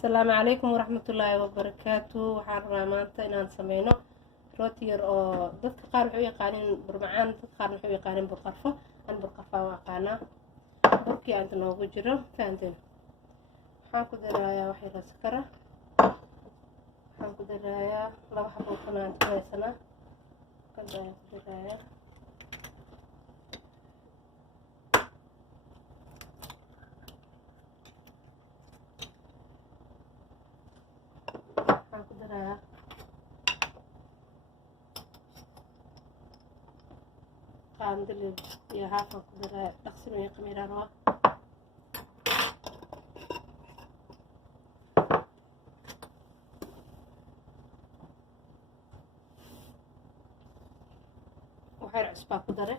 السلام عليكم ورحمة الله وبركاته. waxaan rabaa maanta inaan sameyno rooti yar oo dadka qaar waxay u yaqaaniin burmacaan, dadka qaar waxay u yaqaaniin burqarfo. aan burqarfo u aqaanaa. burkii inta noogu jiro fahanteen. waxaan ku darayaa wax yar sakara. waxaan ku darayaa 2 xabo qanaan haysanaa. kan ayaan ku darayaa qaandil iyo haafan ku darayaa dhaqsin iyo qamiir arwa. waxyar cusbaa ku dare.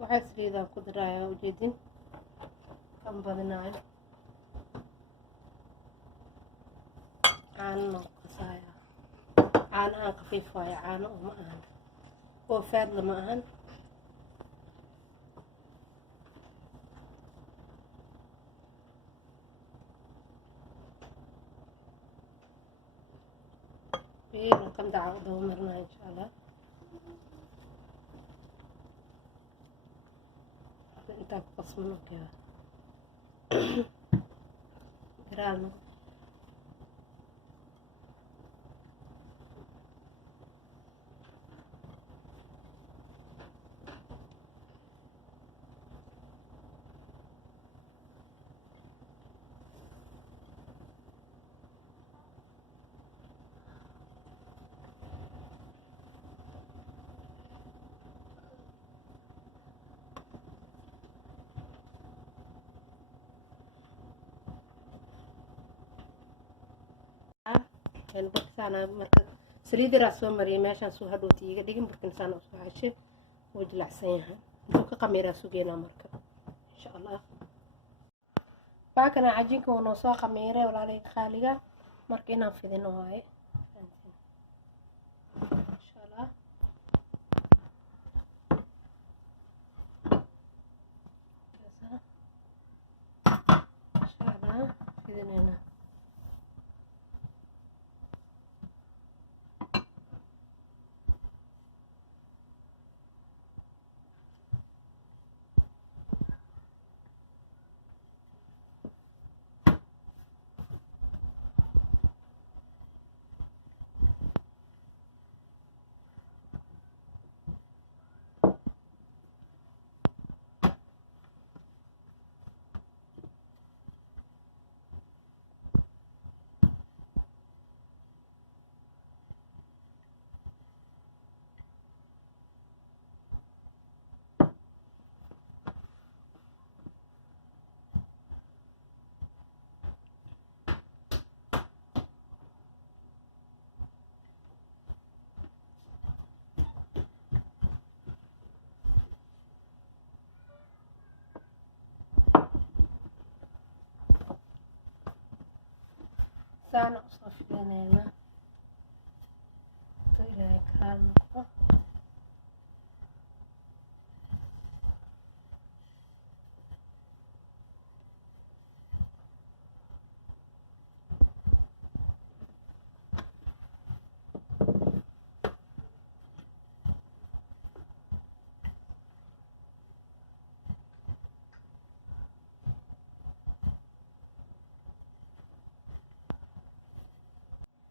waxyar saliidaan ku darayaa ujeedin kan badinaayo. caano qasaya caanaha khafiif waaye, caano uma ahan oo faad lama ahan. biyo kan daca u dhow marnaa insha Allah. intaa ku qasman okeeda garaalno. بركسانا مركز سليدي راس مري ماشان سو هدوتي iga dhigin burkinsaan oo soo xashay oo jilacsan yahay intuu ka qamiira sugeena marka insha Allah. baakana cajiinka oo noo soo qamiiray walaalay qaaliga marka inaan fidino waaye insha Allah. insha Allah fidinayna سانا أصفينا طيلة كان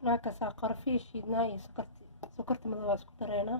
markaas qarfish shiidnaa iyo sokorta madow isku dareena.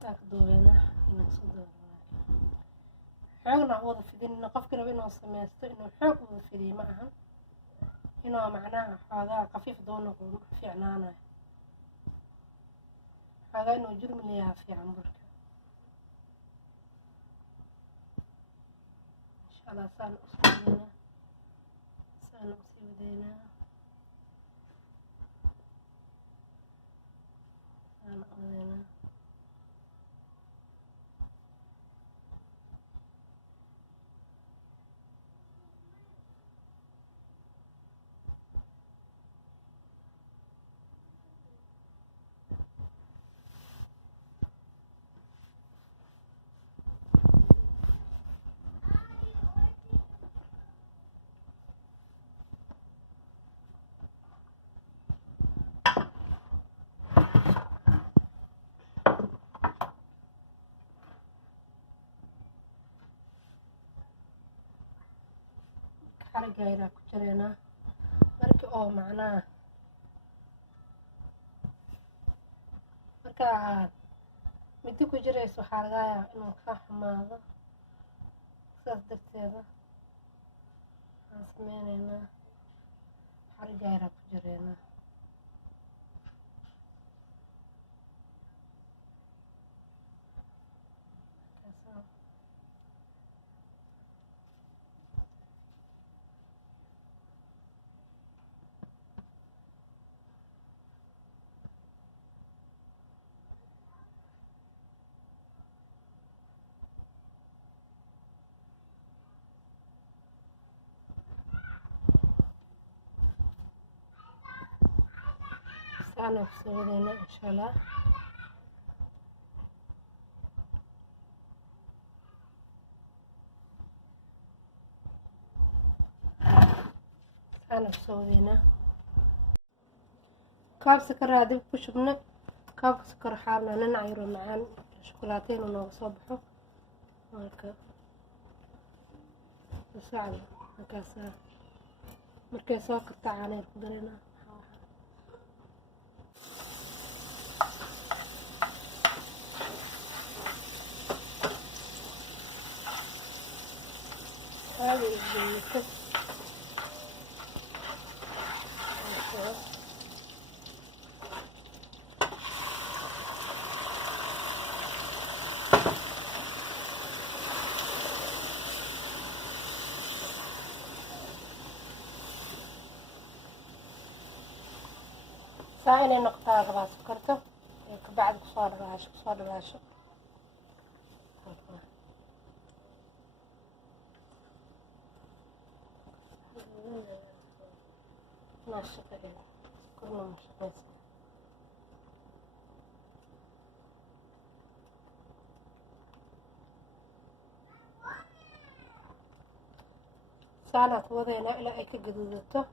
taak duubeyna inaan soo duubay xoogna wada fidin qofkii rabo inuu sameysto inuu xoog wada fidiyo ma aha inuu macnaha xoogaa khafiif doono fiicnaanayo xoogaa inuu jurmi leeyahay fiican burka insha allah saan u sameynaa saan u sii wadeynaa saan u wadeynaa xariga yaraa ku jireynaa markii oo macnaha marka aad midi ku jirayso waxaa laga yaabaa inuu ka xumaado saas darteeda waxaan sameyneynaa xariga yaraa ku jireynaa saana ku soo wadeynaa insha allah saana ku soo wadeynaa kaab sakaraa dib ku shubnay kaabka sakar xaarna ninac yaroo macaan shukulaateyn uu nooga soo baxo marka sacda markaasaa markay soo karta caanayr ku dareynaa هذه الكف ساعة نقطة غلاس سكرته بعد كسر العشق ماشي كلنا مش ساعة وضعنا إلى أي كجدودته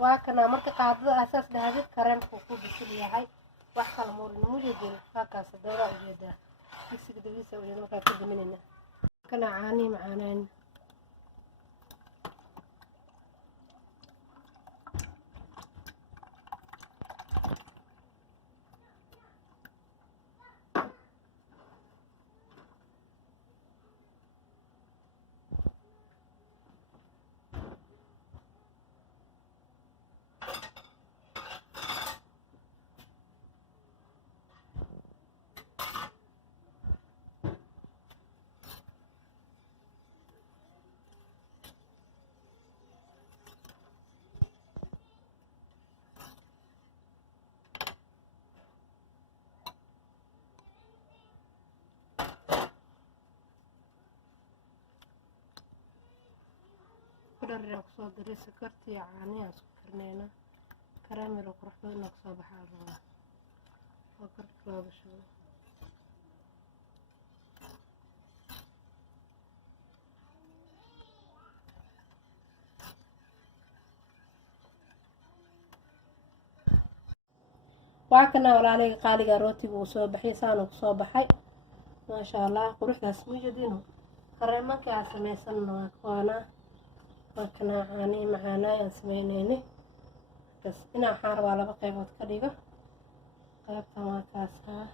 وكنا مركي قاعدة أساس لهذه كريم فوقو بسلي هاي وحكى الأمور الموجودة هكذا الدورة الجديدة بس كده بيسوي لنا كده مننا كنا عاني معانا كل صدري سكرتي عانيها سكرنينا كراميل وقرح بينك صباح الروا فكرت له بشوي وعكنا ولا عليك قالي روتي وصباحي سانو صباحي ما شاء الله قروح ناس موجودين كرامك يا سميسن وانا وكنا عاني معانا يا سمينيني بس إنا حار ولا بقيمة كريبة qaybtan waa kaasaa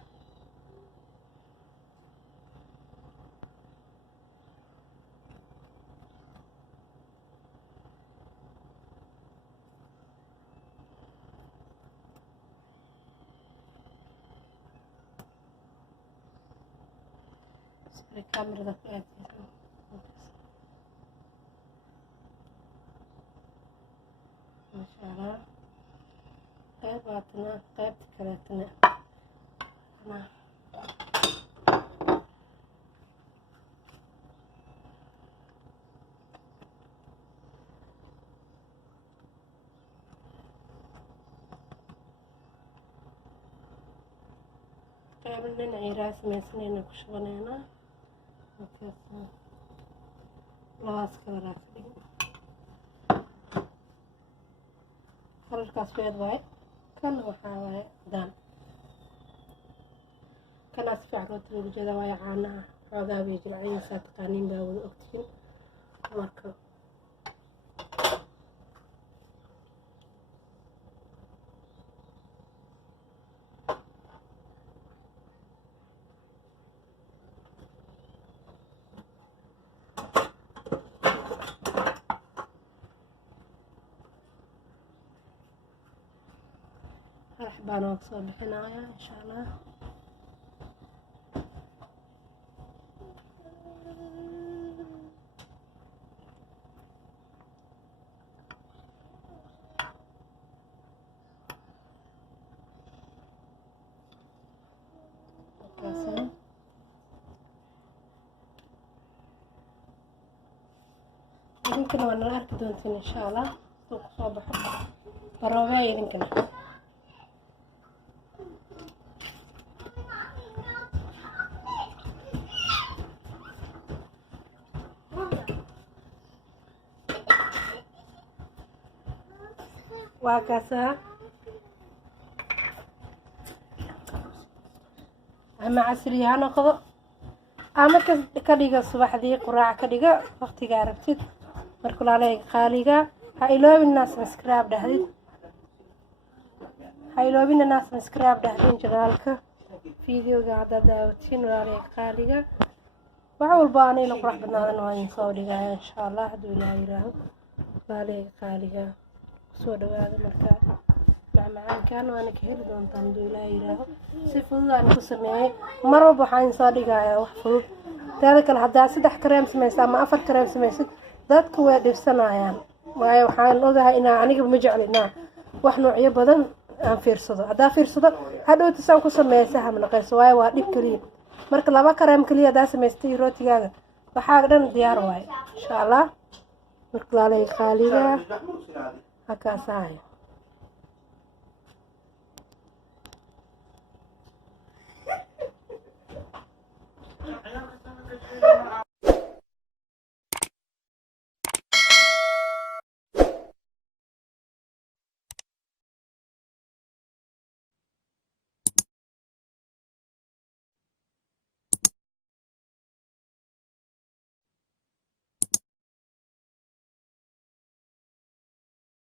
kamerada ku aadaysa masha Allah qayb waatana qaybta kaleetana qaybna ciiraa samaysnayna ku shubanayna labaas kala raacsan kalarkaas weed waaye kan waxaa waaye cadaan kanaas fiican oo tan ujeeda waaye caanaha xoogaa bay jilcayaysaa taqaaniin baa wada ogtihiin marka baan oo soo bixinaya insha Allah idinkana waa nala arki doontiin insha Allah soo kusoo baxo baroobaa idinkana waa kaasaa ama casri ha noqdo ama ka dhiga subaxdii quraac ka dhiga waqtigaa rabtid marka walaalahayga qaaliga ha iloobin inaad subscribe dhahdid ha iloobin inaad subscribe dhahdin janaalka fiideoga haddaad daawatiin walaalahayga qaaliga wax walba anayna qurux badnaadan waa idin soo dhigaya insha Allah hadduu ilaahay yiraaho walaalahayga qaaliga soo dhawaada marka macmacaankan waana ka heli doontaan hadduu ilaahay yiraaho si fudud aan ku sameeyay mar walba waxaan soo dhigayaa wax fudud taada kale haddaa 3 kareem samaysid ama 4 kareem samaysid dadku way dhibsanayaan waayo waxaan ogahay inaa aniga ma jeclinaa wax noocyo badan aan fiirsado haddaa fiirsado hadhowta saan ku sameeyay saham naqayso waayo waa dhib kaliya marka 2 kareem kaliya haddaa samaystay rootigaaga waxaa dhan diyaar waaye insha Allah marka walaalahayga qaaliga hakaasahay